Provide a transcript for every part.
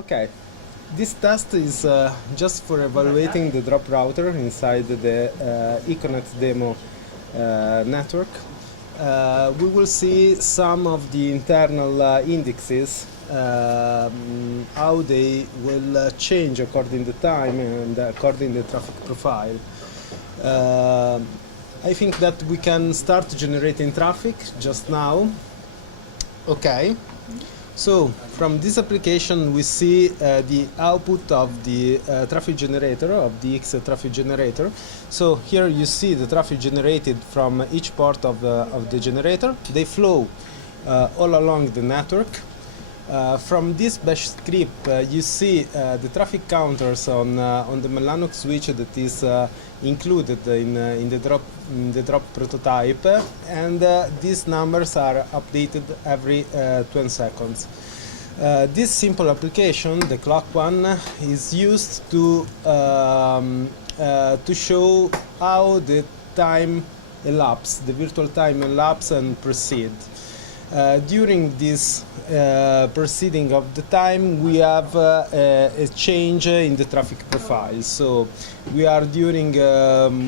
Okay, this test is just for evaluating the drop router inside the ECOnet demo network. We will see some of the internal indexes, how they will change according to time and according to the traffic profile. I think that we can start generating traffic just now. Okay. So from this application we see the output of the traffic generator, of the X traffic generator. So here you see the traffic generated from each part of the generator. They flow all along the network. From this bash script you see the traffic counters on the Mellanox switch that is included in the drop prototype, and these numbers are updated every 20 seconds. This simple application, the clock one, is used to show how the time elapse, the virtual time elapse and proceed. During this proceeding of the time, we have a change in the traffic profile. So we are during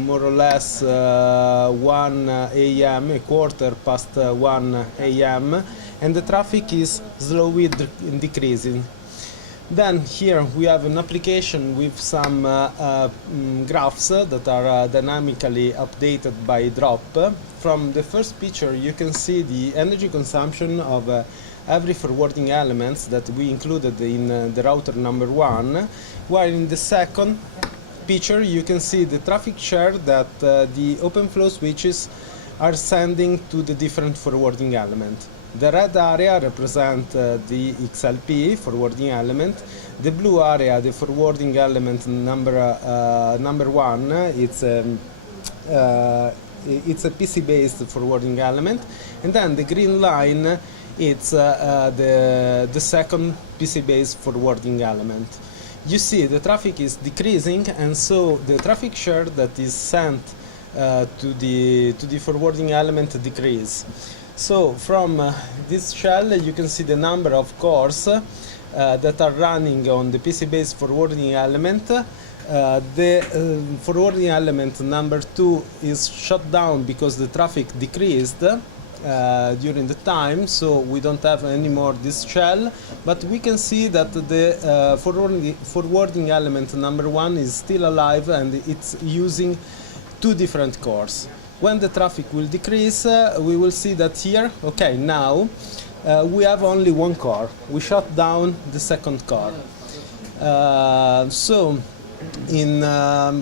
more or less 1 a.m., a quarter past 1 a.m., and the traffic is slowly decreasing. Then here we have an application with some graphs that are dynamically updated by drop. From the first picture you can see the energy consumption of every forwarding elements that we included in the router number 1, while in the second picture you can see the traffic share that the OpenFlow switches are sending to the different forwarding element. The red area represents the XLP forwarding element. The blue area, the forwarding element number 1, it's a PC-based forwarding element, and then the green line, it's the second PC-based forwarding element. You see the traffic is decreasing, and so the traffic share that is sent to the forwarding element decrease. So from this shell you can see the number of cores that are running on the PC-based forwarding element. The forwarding element number 2 is shut down because the traffic decreased during the time, so we don't have anymore this shell, but we can see that the forwarding element number 1 is still alive and it's using 2 different cores. When the traffic will decrease, we will see that here, okay, now we have only 1 core. We shut down the second core. So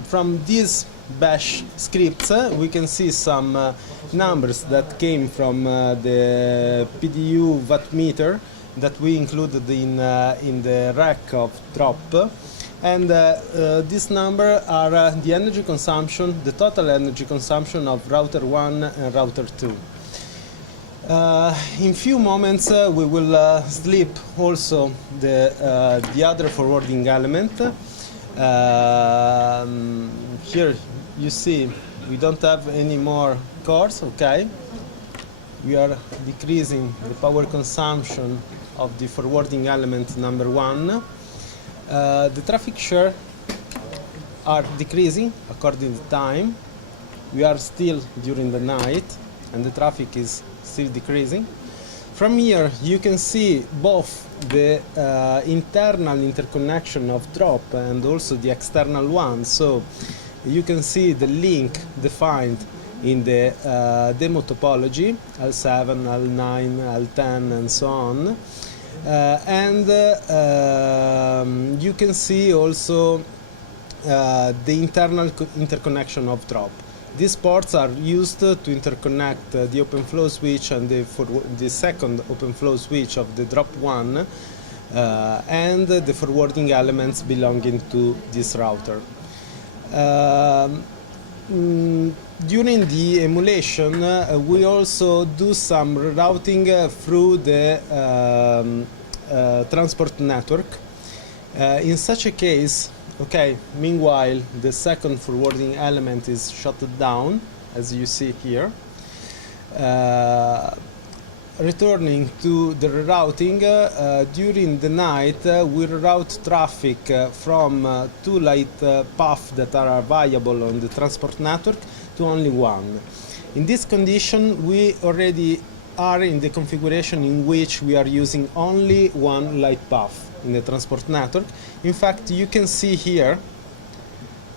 from these bash scripts we can see some numbers that came from the PDU wattmeter that we included in the rack of drop. And this number are the energy consumption, the total energy consumption of router 1 and router 2. In few moments we will sleep also the other forwarding element. Here you see we don't have any more cores, okay? We are decreasing the power consumption of the forwarding element number 1. The traffic share are decreasing according to time. We are still during the night and the traffic is still decreasing. From here you can see both the internal interconnection of drop and also the external one. So you can see the link defined in the demo topology, L7, L9, L10 and so on. You can see also the internal interconnection of drop. These ports are used to interconnect the OpenFlow switch and the second OpenFlow switch of the drop 1 and the forwarding elements belonging to this router. During the emulation, we also do some routing through the transport network. In such a case, okay, meanwhile the second forwarding element is shut down, as you see here. returning to the rerouting, during the night we reroute traffic from 2 light paths that are available on the transport network to only one. In this condition, we already are in the configuration in which we are using only one light path in the transport network. In fact, you can see here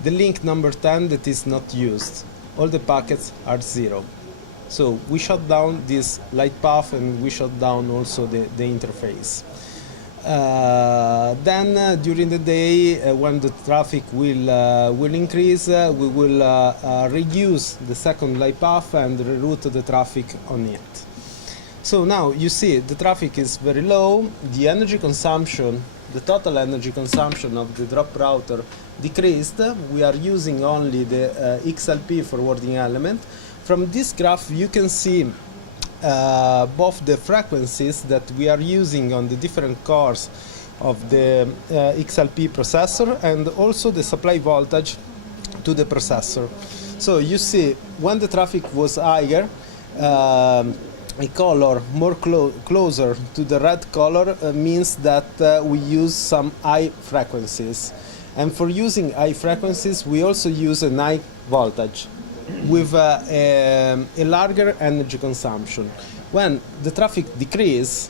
the link number 10 that is not used. All the packets are 0. So we shut down this light path and we shut down also the interface. Then during the day, when the traffic will increase, we will reduce the second light path and reroute the traffic on it. So now you see the traffic is very low, the energy consumption, the total energy consumption of the drop router decreased. We are using only the XLP forwarding element. From this graph you can see both the frequencies that we are using on the different cores of the XLP processor and also the supply voltage to the processor. So you see when the traffic was higher, a color more closer to the red color means that we use some high frequencies. And for using high frequencies we also use a high voltage with a larger energy consumption. When the traffic decreases,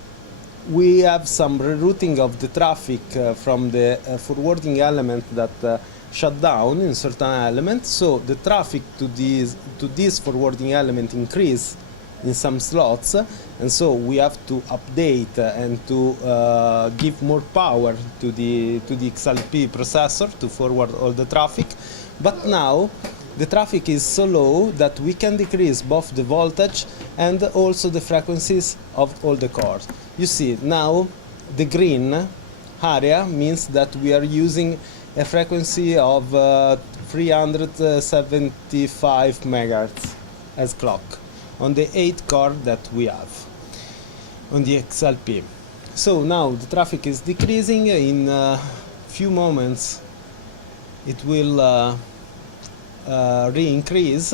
we have some rerouting of the traffic from the forwarding element that shut down in certain elements. So the traffic to this forwarding element increase in some slots, and so we have to update and to give more power to the XLP processor to forward all the traffic. But now the traffic is so low that we can decrease both the voltage and also the frequencies of all the cores. You see now the green area means that we are using a frequency of 375 MHz as clock on the 8 core that we have on the XLP. So now the traffic is decreasing. In a few moments it will re-increase.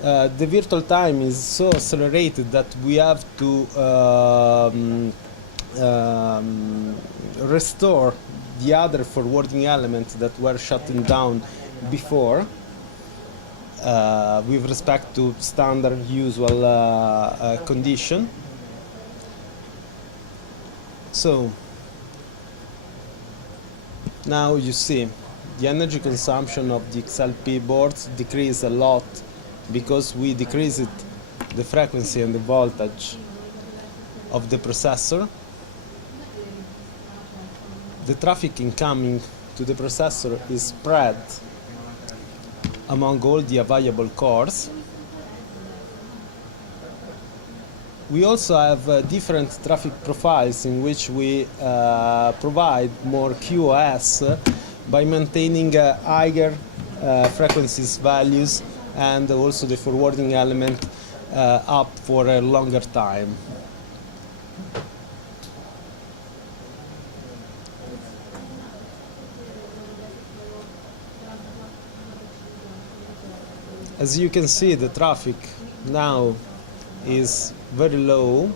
The virtual time is so accelerated that we have to restore the other forwarding elements that were shutting down before, with respect to standard usual condition. So now you see the energy consumption of the XLP boards decreased a lot because we decreased the frequency and the voltage of the processor. The traffic incoming to the processor is spread among all the available cores. We also have different traffic profiles in which we provide more QoS by maintaining higher frequencies values and also the forwarding element up for a longer time. As you can see, the traffic now is very low.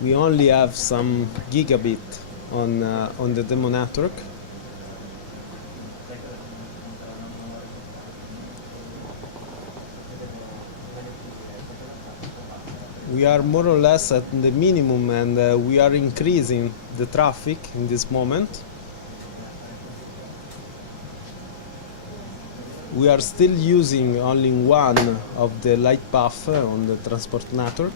We only have some gigabit on the demo network. We are more or less at the minimum, and we are increasing the traffic in this moment. We are still using only one of the light path on the transport network.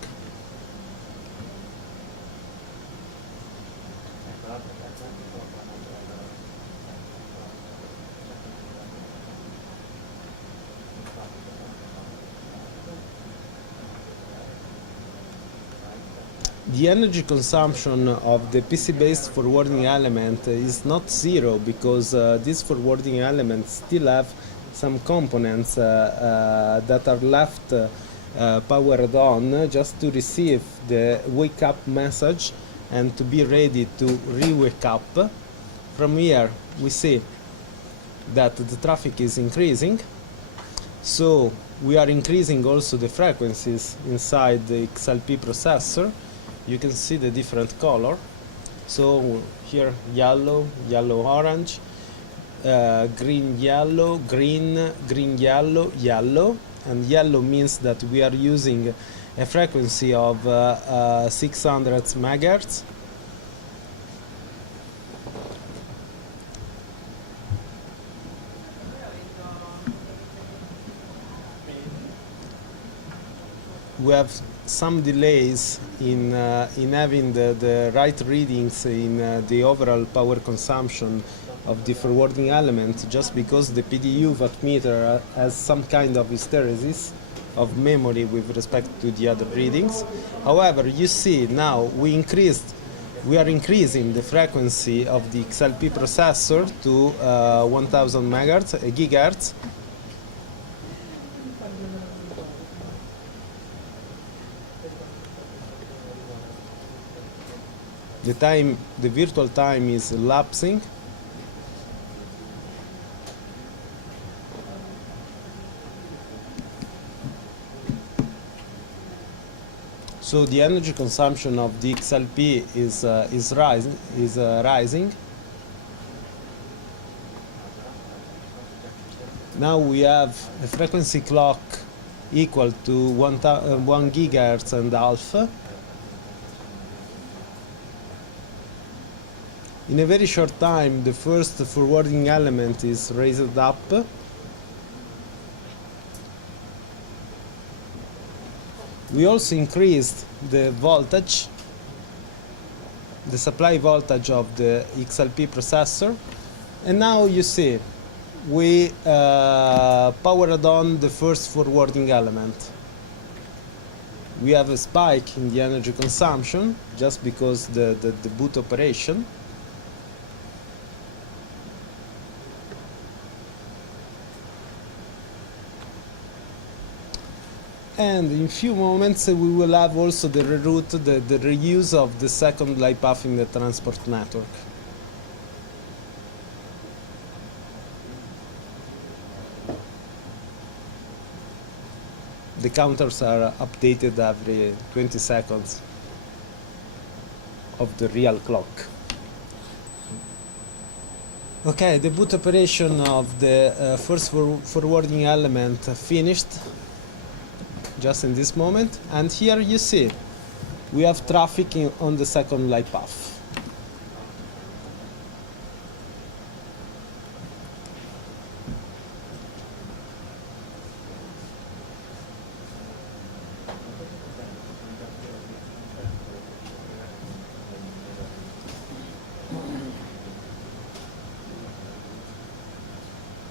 The energy consumption of the PC-based forwarding element is not zero, because these forwarding elements still have some components that are left powered on just to receive the wake up message and to be ready to re-wake up. From here we see that the traffic is increasing, so we are increasing also the frequencies inside the XLP processor. You can see the different color. So here yellow, yellow orange, green yellow, green, green yellow, yellow, and yellow means that we are using a frequency of 600 megahertz. We have some delays in having the right readings in the overall power consumption of the forwarding element, just because the PDU wattmeter has some kind of hysteresis of memory with respect to the other readings. However, you see now we are increasing the frequency of the XLP processor to 1000 megahertz, gigahertz. The virtual time is lapsing. So the energy consumption of the XLP is rising. Now we have a frequency clock equal to 1 gigahertz and half. In a very short time, the first forwarding element is raised up. We also increased the voltage, the supply voltage of the XLP processor, and now you see we powered on the first forwarding element. We have a spike in the energy consumption just because the boot operation. And in few moments we will have also the reroute, the reuse of the second light path in the transport network. The counters are updated every 20 seconds of the real clock. Okay, the boot operation of the first forwarding element finished just in this moment, and here you see we have traffic on the second light path.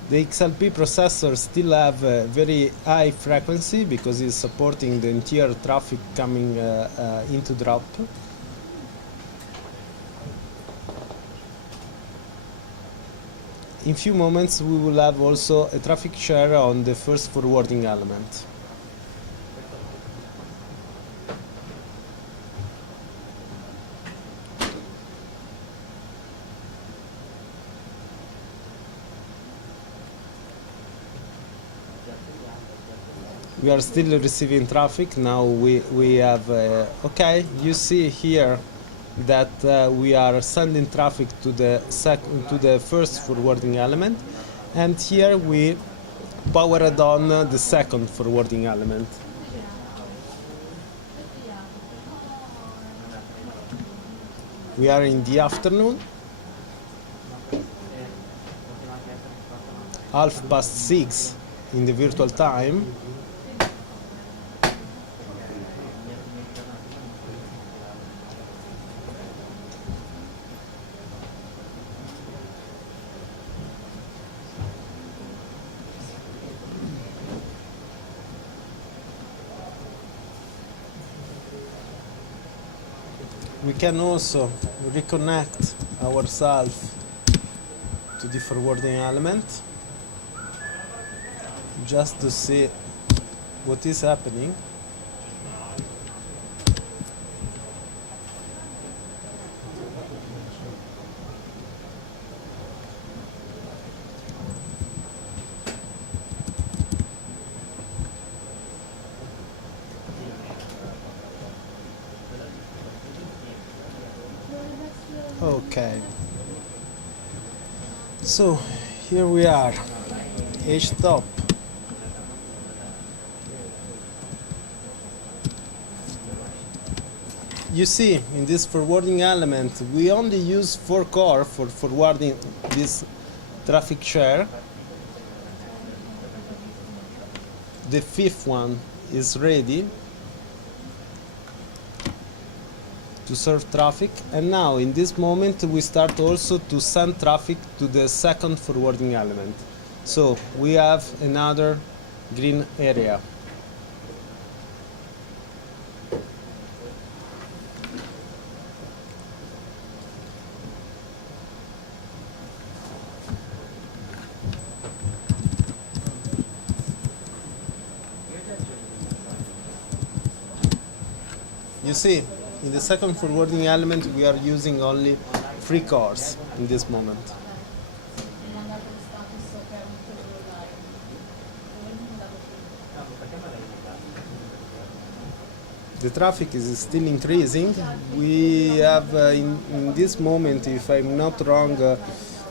The XLP processor still have a very high frequency because it's supporting the entire traffic coming into drop. In few moments we will have also a traffic share on the first forwarding element. We are still receiving traffic. Now we have okay, you see here that we are sending traffic to the first forwarding element, and here we powered on the second forwarding element. We are in the afternoon, 6:30 in the virtual time. We can also reconnect ourselves to the forwarding element just to see what is happening. Okay, so here we are, H-top. You see, in this forwarding element, we only use 4 core for forwarding this traffic share. The 5th one is ready to serve traffic, and now in this moment we start also to send traffic to the 2nd forwarding element. So we have another green area. You see, in the 2nd forwarding element we are using only 3 cores in this moment. The traffic is still increasing. We have in this moment, if I'm not wrong,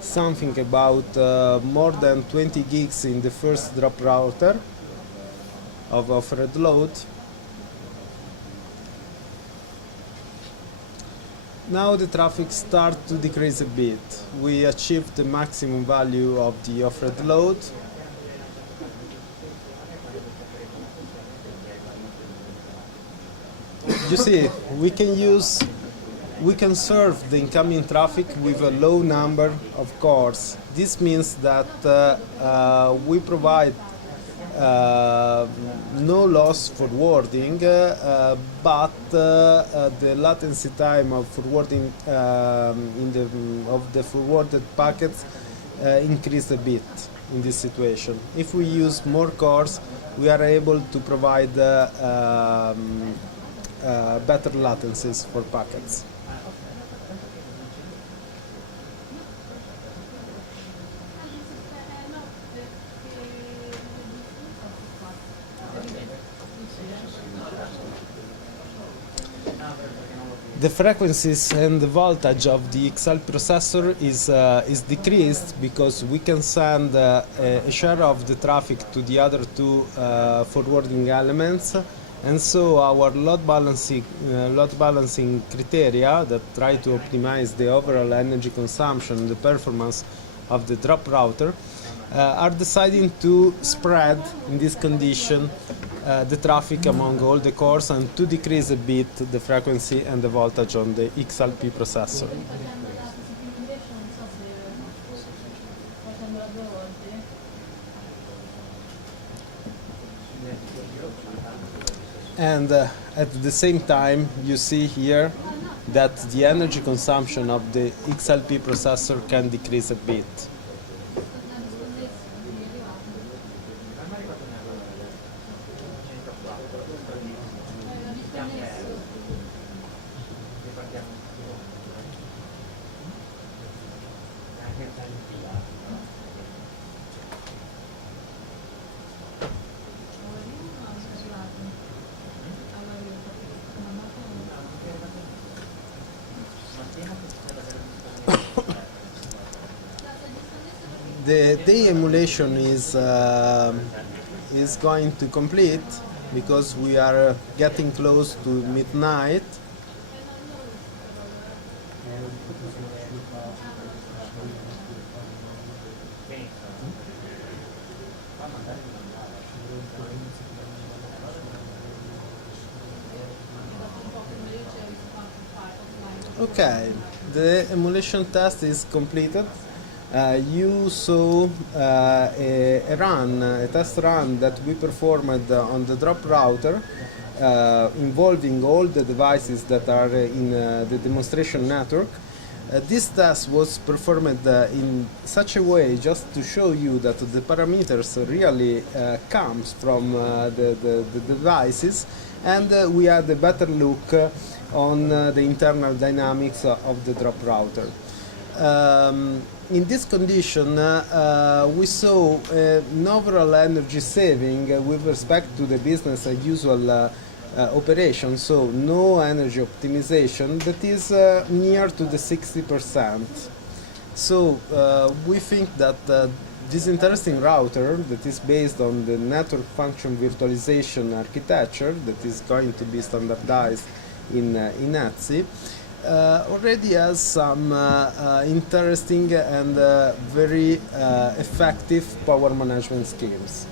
something about more than 20 gigs in the first drop router of offered load. Now the traffic starts to decrease a bit. We achieved the maximum value of the offered load. You see, we can serve the incoming traffic with a low number of cores. This means that we provide no loss forwarding, but the latency time of forwarding of the forwarded packets increased a bit in this situation. If we use more cores, we are able to provide better latencies for packets. The frequencies and the voltage of the XL processor is decreased because we can send a share of the traffic to the other 2 forwarding elements, and so our load balancing criteria that try to optimize the overall energy consumption and the performance of the drop router are deciding to spread in this condition the traffic among all the cores and to decrease a bit the frequency and the voltage on the XLP processor. And at the same time, you see here that the energy consumption of the XLP processor can decrease a bit. The day emulation is going to complete because we are getting close to midnight. Okay, the emulation test is completed. You saw a test run that we performed on the drop router involving all the devices that are in the demonstration network. This test was performed in such a way just to show you that the parameters really comes from the devices, and we had a better look on the internal dynamics of the drop router. In this condition, we saw an overall energy saving with respect to the business as usual operation, so no energy optimization, that is near to the 60%. So we think that this interesting router that is based on the network function virtualization architecture that is going to be standardized in ECOnet already has some interesting and very effective power management schemes.